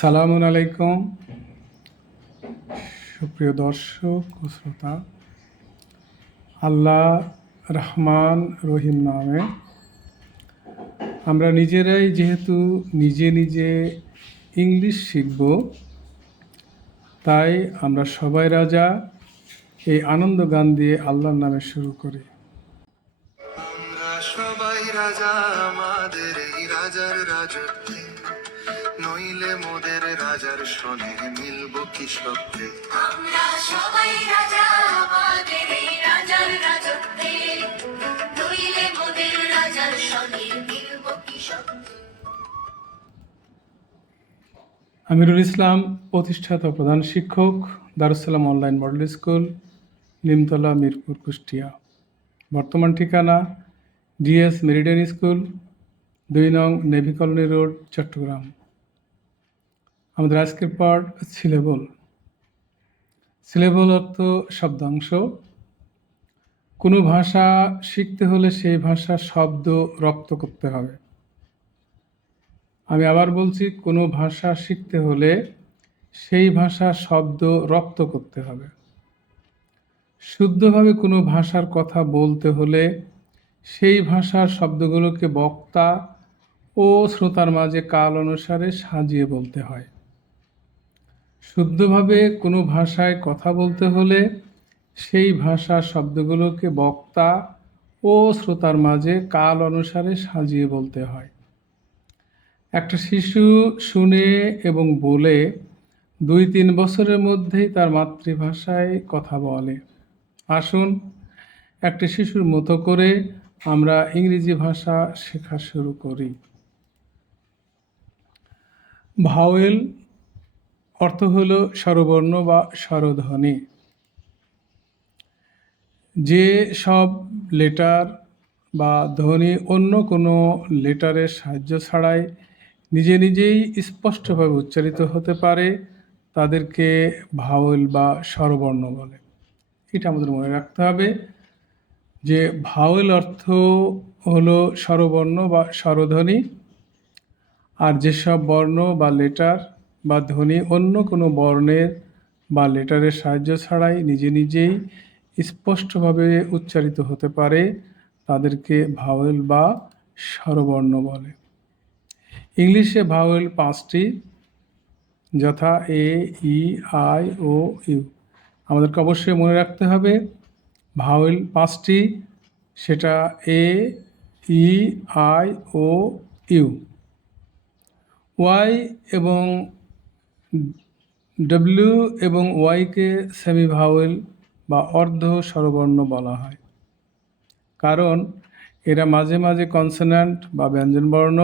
সালামুন আলাইকুম, সুপ্রিয় দর্শক ও শ্রোতা। আল্লাহ রহমান রহিম নামে আমরা নিজেরাই যেহেতু নিজে নিজে ইংলিশ শিখব, তাই আমরা সবাই রাজা এই আনন্দ গান দিয়ে আল্লাহর নামে শুরু করি। আমরা সবাই রাজা আমাদের এই রাজার রাজত্বে, নইলে মোদের রাজার সনে মিলব কি সত্যে। আমরা সবাই রাজা আমাদের এই রাজার রাজত্বে, নইলে মোদের রাজার সনে মিলব কি সত্যে। আমিরুল ইসলাম, প্রতিষ্ঠাতা প্রধান শিক্ষক, Darus Salam online model school, Nimtala, Mirpur, Kushtia. বর্তমান ঠিকানা ডিএস মেরিডিয়ান স্কুল, 2 নং নেভি কলোনি রোড, চট্টগ্রাম। আমাদের আজকের পাঠ সিলেবল। সিলেবল অর্থ শব্দাংশ। কোনো ভাষা শিখতে হলে সেই ভাষার শব্দ রপ্ত করতে হবে। আমি আবার বলছি, কোনো ভাষা শিখতে হলে সেই ভাষার শব্দ রপ্ত করতে হবে। শুদ্ধভাবে কোনো ভাষার কথা বলতে হলে সেই ভাষার শব্দগুলোকে বক্তা ও শ্রোতার মাঝে কাল অনুসারে সাজিয়ে বলতে হয়। শুদ্ধভাবে কোনো ভাষায় কথা বলতে হলে সেই ভাষার শব্দগুলোকে বক্তা ও শ্রোতার মাঝে কাল অনুসারে সাজিয়ে বলতে হয়। একটা শিশু শুনে এবং বলে 2-3 বছরের মধ্যেই তার মাতৃভাষায় কথা বলে। আসুন একটি শিশুর মতো করে আমরা ইংরেজি ভাষা শেখা শুরু করি। ভাওয়েল অর্থ হলো স্বরবর্ণ বা স্বরধ্বনি। যে সব লেটার বা ধ্বনি অন্য কোনো লেটারের সাহায্য ছাড়াই নিজে নিজেই স্পষ্টভাবে উচ্চারিত হতে পারে তাদেরকে ভাওয়েল বা স্বরবর্ণ বলে। এটা আমাদের মনে রাখতে হবে যে ভাওয়েল অর্থ হলো স্বরবর্ণ বা স্বরধ্বনি, আর যেসব বর্ণ বা লেটার বা ধ্বনি অন্য কোনো বর্ণের বা লেটারের সাহায্য ছাড়াই নিজে নিজেই স্পষ্টভাবে উচ্চারিত হতে পারে তাদেরকে ভাওয়েল বা স্বরবর্ণ বলে। ইংলিশে ভাওয়েল 5টি, যথা এ, ই, আই, ও, ইউ। আমাদেরকে অবশ্যই মনে রাখতে হবে ভাওয়েল 5টি, সেটা এ, ই, আই, ও, ইউ। ওয়াই এবং ডব্লিউ এবং ওয়াইকে সেমি ভাওয়েল বা অর্ধ স্বরবর্ণ বলা হয়, কারণ এরা মাঝে মাঝে কনসোন্যান্ট বা ব্যঞ্জনবর্ণ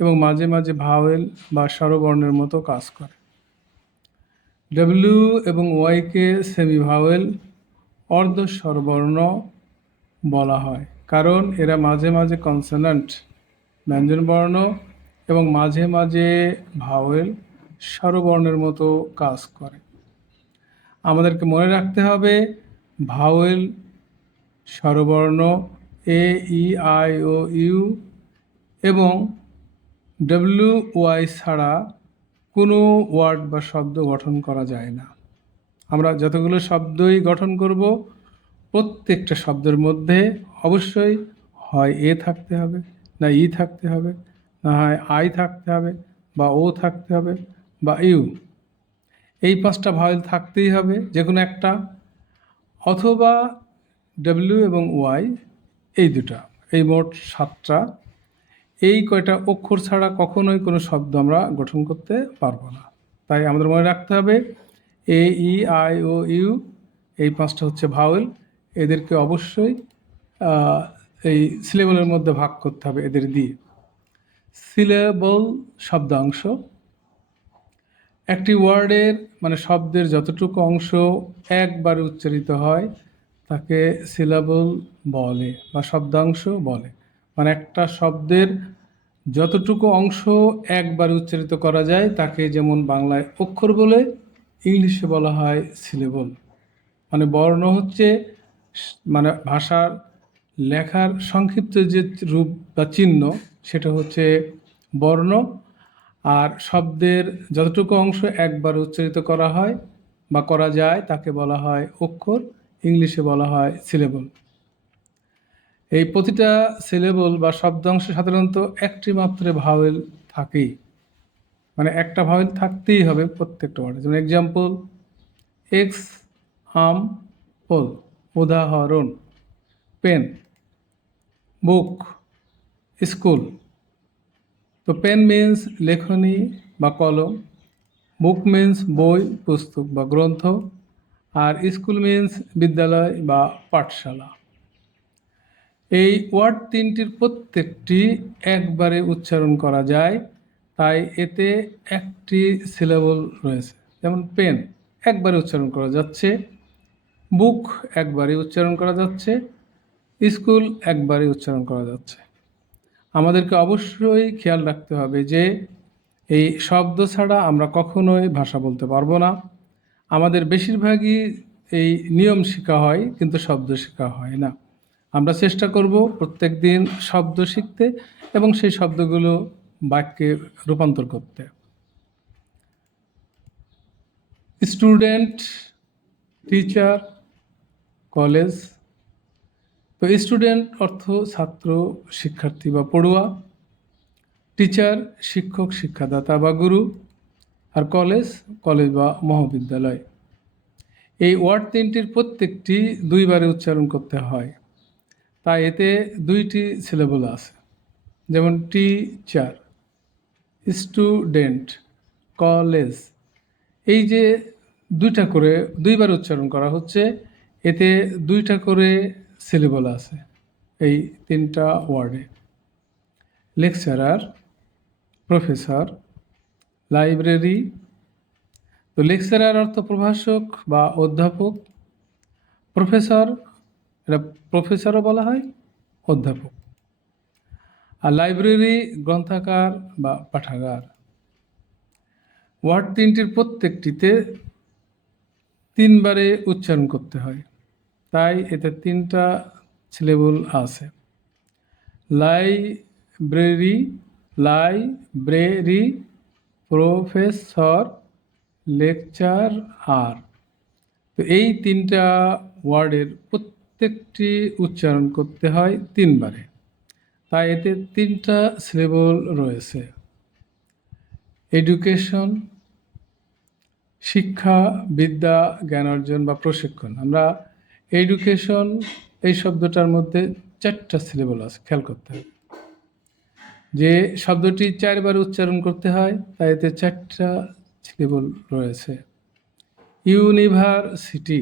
এবং মাঝে মাঝে ভাওয়েল বা স্বরবর্ণের মতো কাজ করে। ডব্লিউ এবং ওয়াইকে সেমি ভাওয়েল অর্ধ স্বরবর্ণ বলা হয়, কারণ এরা মাঝে মাঝে কনসোন্যান্ট ব্যঞ্জনবর্ণ এবং মাঝে মাঝে ভাওয়েল স্বরবর্ণের মতো কাজ করে। আমাদেরকে মনে রাখতে হবে ভাওয়েল স্বরবর্ণ এ, ই, আই, ও, ইউ এবং ডব্লিউ, ওয়াই ছাড়া কোনো ওয়ার্ড বা শব্দ গঠন করা যায় না। আমরা যতগুলো শব্দই গঠন করব, প্রত্যেকটা শব্দের মধ্যে অবশ্যই হয় এ থাকতে হবে, না ই থাকতে হবে, না হয় আই থাকতে হবে, বা ও থাকতে হবে, বা ইউ। এই 5টা ভাওয়েল থাকতেই হবে যে কোনো একটা, অথবা ডব্লিউ এবং ওয়াই, এই দুটা, এই মোট 7টা। এই কয়টা অক্ষর ছাড়া কখনোই কোনো শব্দ আমরা গঠন করতে পারবো না। তাই আমাদের মনে রাখতে হবে এ, ই, আই, ও, ইউ, এই 5টা হচ্ছে ভাওয়েল। এদেরকে অবশ্যই এই সিলেবলের মধ্যে ভাগ করতে হবে এদের দিয়ে। সিলেবল শব্দাংশ। একটি ওয়ার্ডের মানে শব্দের যতটুকু অংশ একবার উচ্চারিত হয় তাকে সিলেবল বলে বা শব্দাংশ বলে। মানে একটা শব্দের যতটুকু অংশ একবার উচ্চারিত করা যায় তাকে যেমন বাংলায় অক্ষর বলে, ইংলিশে বলা হয় সিলেবল। মানে বর্ণ হচ্ছে মানে ভাষার লেখার সংক্ষিপ্ত যে রূপ বা চিহ্ন, সেটা হচ্ছে বর্ণ। আর শব্দের যতটুকু অংশ একবার উচ্চারিত করা হয় বা করা যায় তাকে বলা হয় অক্ষর, ইংলিশে বলা হয় সিলেবল। এই প্রতিটা সিলেবল বা শব্দাংশে সাধারণত একটি মাত্র ভাওয়েল থাকেই, মানে একটা ভাওয়েল থাকতেই হবে প্রত্যেকটা ওয়ার্ডে। যেমন এক্সাম্পল, এক্স আম পল, উদাহরণ, পেন, বুক, স্কুল। তো পেন মিন্স লেখনী বা কলম, বুক মিন্স বই, পুস্তক বা গ্রন্থ, আর স্কুল মিন্স বিদ্যালয় বা পাঠশালা। এই ওয়ার্ড তিনটির প্রত্যেকটি একবারে উচ্চারণ করা যায়, তাই এতে একটি সিলেবল রয়েছে। যেমন পেন একবারে উচ্চারণ করা যাচ্ছে, বুক একবারে উচ্চারণ করা যাচ্ছে, স্কুল একবারে উচ্চারণ করা যাচ্ছে। আমাদেরকে অবশ্যই খেয়াল রাখতে হবে যে এই শব্দ ছাড়া আমরা কখনোই ভাষা বলতে পারবো না। আমাদের বেশিরভাগই এই নিয়ম শেখা হয়, কিন্তু শব্দ শেখা হয় না। আমরা চেষ্টা করব প্রত্যেক দিন শব্দ শিখতে এবং সেই শব্দগুলো বাক্যে রূপান্তর করতে। Student, teacher, college. তো স্টুডেন্ট অর্থ ছাত্র, শিক্ষার্থী বা পড়ুয়া, টিচার শিক্ষক, শিক্ষাদাতা বা গুরু, আর কলেজ কলেজ বা মহাবিদ্যালয়। এই ওয়ার্ড তিনটির প্রত্যেকটি দুইবারে উচ্চারণ করতে হয়, তাই এতে দুইটি সিলেবল আছে। যেমন টিচার, স্টুডেন্ট, কলেজ। এই যে দুইটা করে দুইবার উচ্চারণ করা হচ্ছে, এতে দুইটা করে সিলেবল আছে এই তিনটা ওয়ার্ডে। Lecturer, professor, library. তো লেকচারার অর্থ প্রভাষক বা অধ্যাপক, প্রফেসর এটা প্রফেসরও বলা হয়, অধ্যাপক। আর লাইব্রেরি গ্রন্থাগার বা পাঠাগার। ওয়ার্ড তিনটির প্রত্যেকটিতে তিনবারে উচ্চারণ করতে হয়, তাই এতে তিনটা সিলেবল আছে। লাইব্রেরি, লাইব্রেরি, প্রফেসর, লেকচার আর। তো এই তিনটা ওয়ার্ডের প্রত্যেকটি উচ্চারণ করতে হয় তিনবারে, তাই এতে তিনটা সিলেবল রয়েছে। এডুকেশন, শিক্ষা, বিদ্যা, জ্ঞান অর্জন বা প্রশিক্ষণ। আমরা এডুকেশন এই শব্দটার মধ্যে চারটা সিলেবল আছে, খেয়াল করতে হবে। যে শব্দটি চারবার উচ্চারণ করতে হয় তাই এতে চারটা সিলেবল রয়েছে। ইউনিভার্সিটি,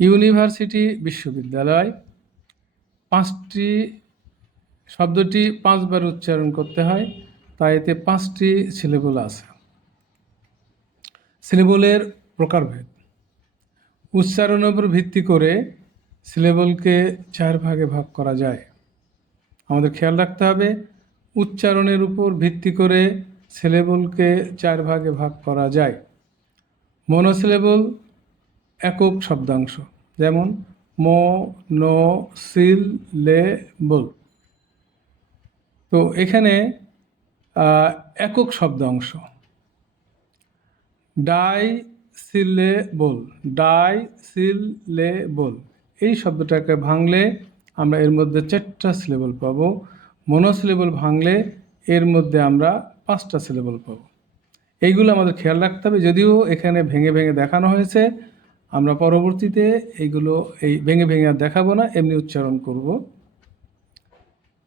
ইউনিভার্সিটি বিশ্ববিদ্যালয়। পাঁচটি শব্দটি পাঁচবার উচ্চারণ করতে হয়, তাই এতে পাঁচটি সিলেবল আছে। সিলেবলের প্রকারভেদ। উচ্চারণের উপর ভিত্তি করে সিলেবলকে চার ভাগে ভাগ করা যায়। আমাদের খেয়াল রাখতে হবে উচ্চারণের উপর ভিত্তি করে সিলেবলকে চার ভাগে ভাগ করা যায়। মনোসিলেবল একক শব্দাংশ, যেমন মনোসিলেবল। তো এখানে একক শব্দাংশ। ডাইসিলেবল, ডাইসিলেবল এই শব্দটাকে ভাঙলে আমরা এর মধ্যে চারটা সিলেবল পাবো। মনোসিলেবল ভাঙলে এর মধ্যে আমরা পাঁচটা সিলেবল পাবো। এইগুলো আমাদের খেয়াল রাখতে হবে, যদিও এখানে ভেঙে ভেঙে দেখানো হয়েছে। আমরা পরবর্তীতে এইগুলো এই ভেঙে ভেঙে আর দেখাবো না, এমনি উচ্চারণ করব।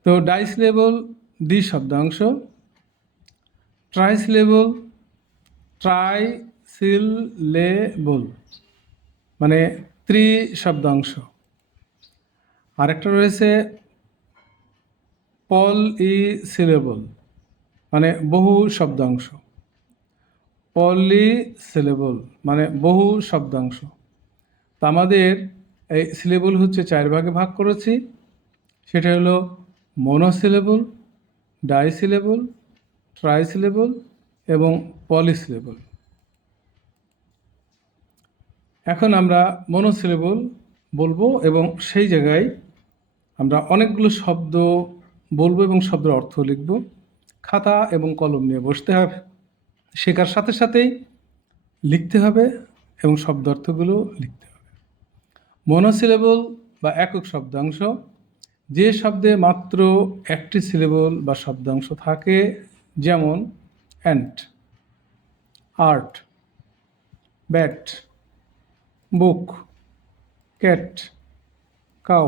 তো ডাইসিলেবল দ্বি শব্দাংশ, ট্রাইসিলেবল ট্রাইসিলেবল মানে ত্রিশব্দাংশ। আরেকটা রয়েছে পলিসিলেবল মানে বহু শব্দাংশ, পলিসিলেবল মানে বহু শব্দাংশ। তো আমাদের এই সিলেবল হচ্ছে চার ভাগে ভাগ করেছি, সেটা হলো মনোসিলেবল, ডাইসিলেবল, ট্রাইসিলেবল এবং পলিসিলেবল। এখন আমরা মনোসিলেবল বলবো এবং সেই জায়গায় আমরা অনেকগুলো শব্দ বলবো এবং শব্দের অর্থ লিখব। খাতা এবং কলম নিয়ে বসতে হবে, শেখার সাথে সাথেই লিখতে হবে এবং শব্দার্থগুলো লিখতে হবে। মনোসিলেবল বা একক শব্দাংশ, যে শব্দে মাত্র একটি সিলেবল বা শব্দাংশ থাকে, যেমন অ্যান্ট, আর্ট, ব্যাট, বুক, ক্যাট, কাউ,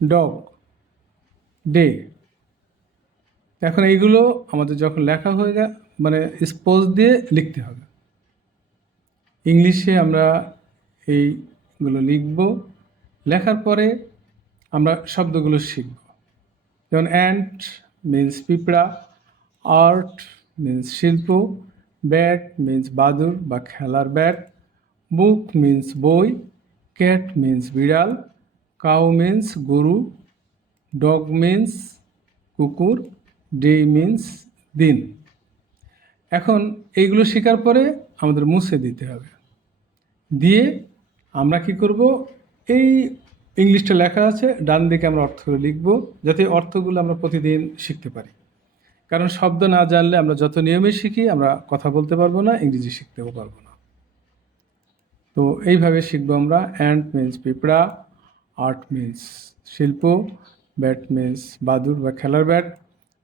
ডগ, ডে। এখন এইগুলো আমাদের যখন লেখা হয়ে যায় মানে স্পোজ দিয়ে লিখতে হবে। ইংলিশে আমরা এইগুলো লিখব, লেখার পরে আমরা শব্দগুলো শিখব। যেমন অ্যান্ট মিন্স পিঁপড়া, আর্ট মিন্স শিল্প, ব্যাট মিন্স বাদুড় বা খেলার ব্যাট, বুক মিন্স বই, ক্যাট মিন্স বিড়াল, কাউ মিন্স গরু, ডগ মিন্স কুকুর, ডে মিন্স দিন। এখন এইগুলো শেখার পরে আমাদের মুছে দিতে হবে, দিয়ে আমরা কি করব, এই ইংলিশটা লেখা আছে ডান দিকে আমরা অর্থগুলো লিখব, যাতে অর্থগুলো আমরা প্রতিদিন শিখতে পারি। কারণ শব্দ না জানলে আমরা যত নিয়মে শিখি আমরা কথা বলতে পারবো না, ইংরেজি শিখতেও পারবো না। তো এইভাবে শিখবো আমরা। অ্যান্ট মিন্স পিঁপড়া, আর্ট মিন্স শিল্প, ব্যাট মিন্স বাদুড় বা খেলার ব্যাট,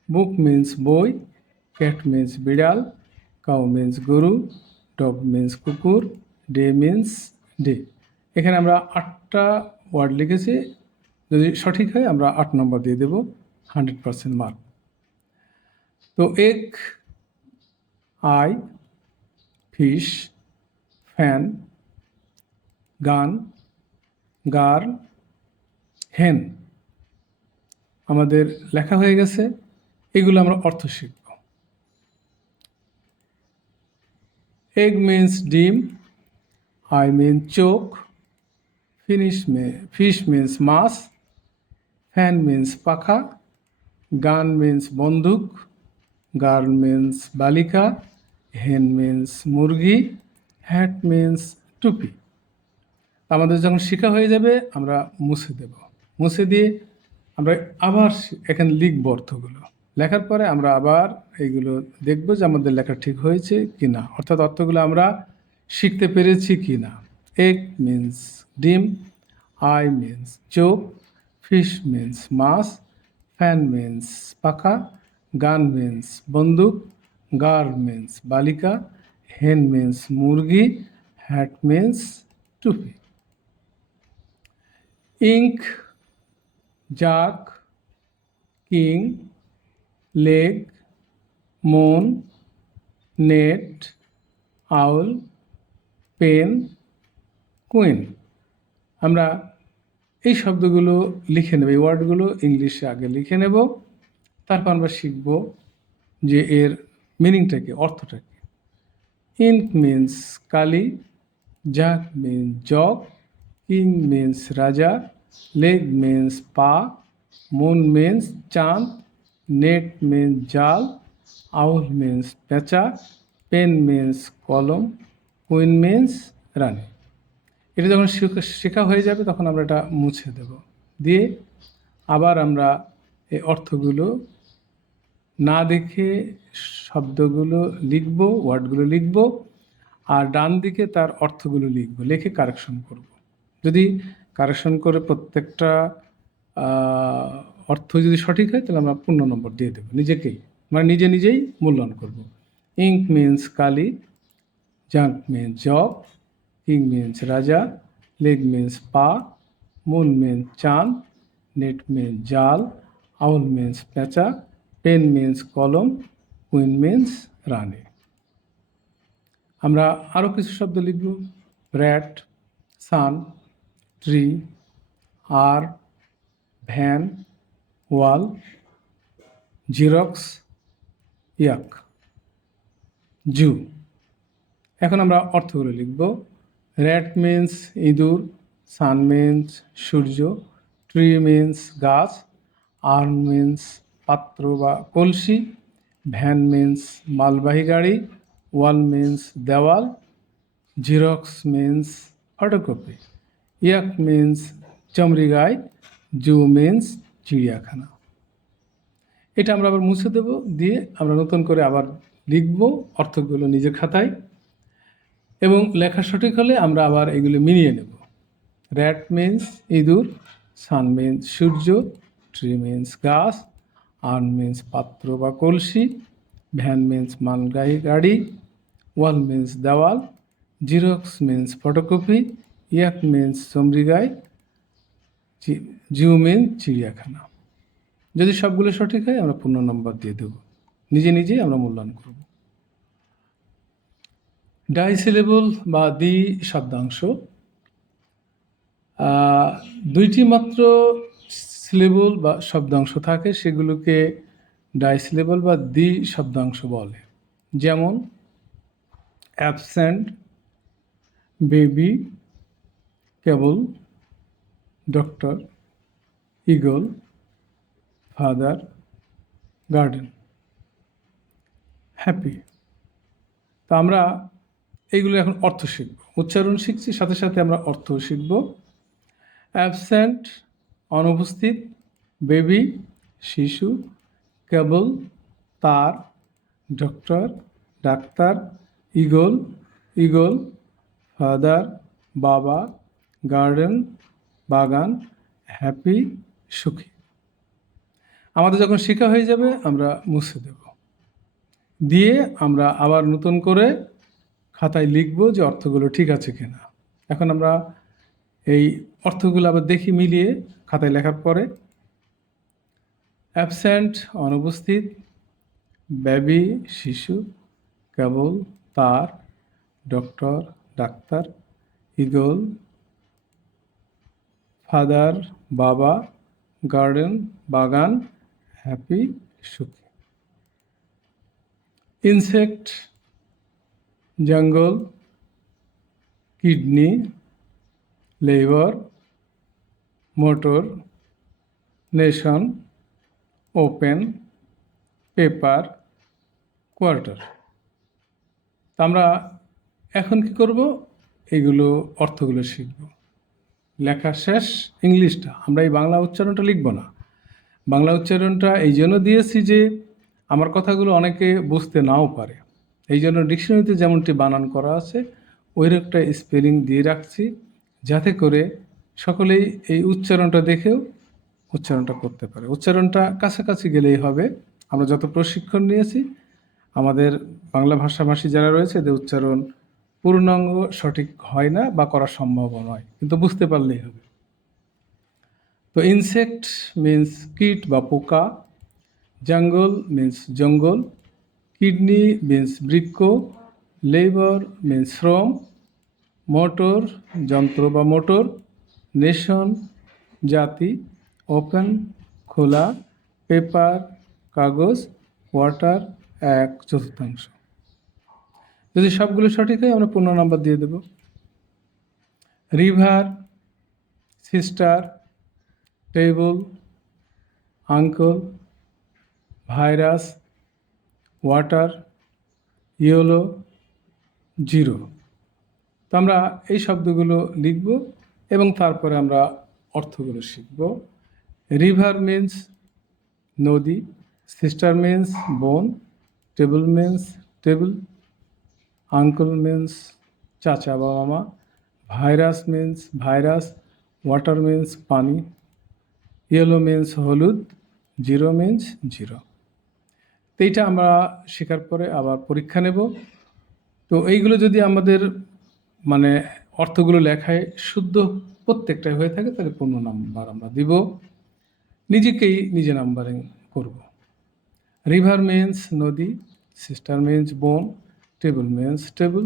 বুক মিন্স বই, ক্যাট মিন্স বিড়াল, কাউ মিন্স গরু, ডগ মিন্স কুকুর, ডে মিন্স ডে। এখানে আমরা 8টা ওয়ার্ড লিখেছি, যদি সঠিক হয় আমরা 8 নম্বর দিয়ে দেব, 100% মার্ক। তো এগ, আই, ফিশ, ফ্যান, গান, গার্ল, হেন আমাদের লেখা হয়ে গেছে। এগুলো আমরা অর্থ শিখব। এগ মিন্স ডিম, আই মিন্স চোখ, ফিশ মিন্স মাছ, ফ্যান মিন্স পাখা, গান মিন্স বন্দুক, গার্ল মিন্স বালিকা, হেন মিন্স মুরগি, হ্যাট মিন্স টুপি। আমাদের যখন শেখা হয়ে যাবে আমরা মুছে দেব, মুছে দিয়ে আমরা আবার এখানে লিখব অর্থগুলো। লেখার পরে আমরা আবার এইগুলো দেখব যে আমাদের লেখা ঠিক হয়েছে কি না, অর্থাৎ অর্থগুলো আমরা শিখতে পেরেছি কি না। এগ মিন্স ডিম, আই মিন্স চোখ, ফিশ মিন্স মাছ, ফ্যান মিন্স পাখা, গান মিন্স বন্দুক, গার্ল মিন্স বালিকা, হেন মিন্স মুরগি, হ্যাট মিন্স টুপি। ইঙ্ক, জাক, কিং, লেগ, মন, নেট, আউল, পেন, কুইন। আমরা এই শব্দগুলো লিখে নেব, এই ওয়ার্ডগুলো ইংলিশে আগে লিখে নেব, তারপর আমরা শিখব যে এর মিনিংটা কি, অর্থটা কি। ইঙ্ক মিন্স কালি, জাক মিন্স জগ, কিং মিন্স রাজা, লেগ মিন্স পা, মুন মিন্স চাঁদ, নেট মিন্স জাল, আউল মিন্স পেঁচা, পেন মিন্স কলম, কুইন মিন্স রানী। এটা যখন শেখা হয়ে যাবে তখন আমরা এটা মুছে দেব, দিয়ে আবার আমরা এই অর্থগুলো না দেখে শব্দগুলো লিখব, ওয়ার্ডগুলো লিখব, আর ডান দিকে তার অর্থগুলো লিখব, লিখে কারেকশন করব। যদি কারেকশন করে প্রত্যেকটা অর্থ যদি সঠিক হয় তাহলে আমরা 15 নম্বর দিয়ে দেবো নিজেকেই, মানে নিজেই মূল্যায়ন করব। ইঙ্ক মিন্স কালি, জাঙ্ক মিন্স জগ, কিং মিন্স রাজা, লেগ মিন্স পা, মুন মিন্স চাঁদ, নেট মিন্স জাল, আউল মিন্স পেঁচা, পেন মিন্স কলম, কুইন মিন্স রানী। আমরা আরও কিছু শব্দ লিখব। Rat, sun, tree, are, van, wall, xerox, yak, zoo. এখন আমরা অর্থগুলো লিখব। র্যাট মিন্স ইঁদুর, সান মিন্স সূর্য, ট্রি মিন্স গাছ, আর মিন্স পাত্র বা কলসি, ভ্যান মিন্স মালবাহী গাড়ি, ওয়াল মিন্স দেওয়াল, জিরক্স মিন্স ফটোকপি, ইয়াক মিন্স চামড়ি গাই, জু মিন্স চিড়িয়াখানা। এটা আমরা আবার মুছে দেব, দিয়ে আমরা নতুন করে আবার লিখব অর্থগুলো নিজের খাতায়, এবং লেখা সঠিক হলে আমরা আবার এগুলো মিলিয়ে নেব। র্যাট মিন্স ইঁদুর, সান মিন্স সূর্য, ট্রি মিন্স গাছ, আর্ন মিন্স পাত্র বা কলসি, ভ্যান মিন্স মালগাড়ি গাড়ি, ওয়াল মিন্স দেওয়াল, জিরক্স মিন্স ফটোকপি, ইয়াক মিন্স চমড়ি গাই, জু মিন্স চিড়িয়াখানা। যদি সবগুলো সঠিক হয় আমরা পূর্ণ নম্বর দিয়ে দেব, নিজে নিজেই আমরা মূল্যায়ন করব। ডাইসিলেবল বা দ্বি শব্দাংশ, দুইটি মাত্র সিলেবল বা শব্দাংশ থাকে, সেগুলোকে ডাইসিলেবল বা দ্বি শব্দাংশ বলে। যেমন absent, baby, cable, doctor, eagle, father, garden, happy. তো আমরা এইগুলো এখন অর্থ শিখব, উচ্চারণ শিখছি, সাথে সাথে আমরা অর্থ শিখব। অ্যাবসেন্ট অনুপস্থিত, বেবি শিশু, কেবল তার, doctor doctor, eagle eagle, father বাবা, গার্ডেন বাগান, হ্যাপি সুখী। আমাদের যখন শেখা হয়ে যাবে আমরা মুছে দেব, দিয়ে আমরা আবার নতুন করে খাতায় লিখব যে অর্থগুলো ঠিক আছে কিনা। এখন আমরা এই অর্থগুলো আবার দেখি মিলিয়ে খাতায় লেখার পরে। অ্যাবসেন্ট অনুপস্থিত, বেবি শিশু, কেবল তার, ডক্টর ডাক্তার, ইগল ফাদার বাবা, গার্ডেন বাগান, হ্যাপি সুখী। ইনসেক্ট জঙ্গল, kidney, labour, motor, nation, open, paper, quarter. তা আমরা এখন কি করব, এগুলো অর্থগুলো শিখব। লেখা শেষ ইংলিশটা, আমরা এই বাংলা উচ্চারণটা লিখব না। বাংলা উচ্চারণটা এই জন্য দিয়েছি যে আমার কথাগুলো অনেকে বুঝতে নাও পারে, এই জন্য ডিকশনারিতে যেমনটি বানান করা আছে ওই একটা স্পেলিং দিয়ে রাখছি, যাতে করে সকলেই এই উচ্চারণটা দেখেও উচ্চারণটা করতে পারে। উচ্চারণটা কাছাকাছি গেলেই হবে। আমরা যত প্রশিক্ষণ নিয়েছি, আমাদের বাংলা ভাষাভাষী যারা রয়েছে এদের উচ্চারণ পূর্ণাঙ্গ সঠিক হয় না বা করা সম্ভব নয়, কিন্তু বুঝতে পারলেই হবে। তো ইনসেক্ট মিন্স কীট বা পোকা, জঙ্গল মিন্স জঙ্গল, কিডনি মিন্স বৃক্ক, লেবার মিন্স শ্রম, মোটর যন্ত্র বা মোটর, নেশন জাতি, ওপেন খোলা, পেপার কাগজ, ওয়াটার এক চতুর্থাংশ। যদি সবগুলো সঠিক হয় আমরা পূর্ণ নাম্বার দিয়ে দেব। River, sister, table, uncle, virus, water, yellow, zero. তো আমরা এই শব্দগুলো লিখব এবং তারপরে আমরা অর্থগুলো শিখব। রিভার মিন্স নদী, সিস্টার মিন্স বোন, table means table, uncle means চাচা বা মামা, virus means virus, water means পানি, ইয়েলো মিন্স হলুদ, জিরো মিন্স জিরো। তো এইটা আমরা শেখার পরে আবার পরীক্ষা নেব। তো এইগুলো যদি আমাদের মানে অর্থগুলো লেখায় শুদ্ধ প্রত্যেকটাই হয়ে থাকে তাহলে পূর্ণ নাম্বার আমরা দিব, নিজেকেই নিজে নাম্বারিং করব। রিভার মিন্স নদী, সিস্টার মিন্স বোন, table means table,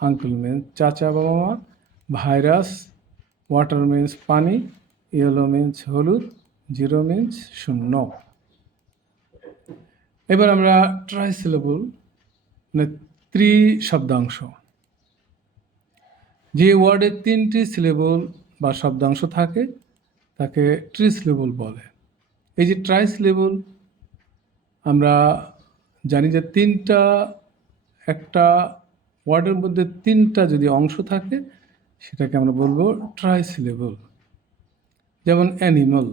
uncle means চাচা বা মামা, ভাইরাস, ওয়াটার মিন্স পানি, ইয়েলো মিন্স হলুদ, জিরো মিন্স শূন্য। এবার আমরা ট্রাইসিলেবল মানে ত্রিশব্দাংশ, যে ওয়ার্ডে তিনটি সিলেবল বা শব্দাংশ থাকে তাকে ট্রিসিলেবল বলে। এই যে ট্রাইসিলেবল আমরা জানি যে একটা ওয়ার্ডের মধ্যে তিনটা যদি অংশ থাকে সেটাকে আমরা বলবো ট্রাইসিলেবল। যেমন অ্যানিমাল,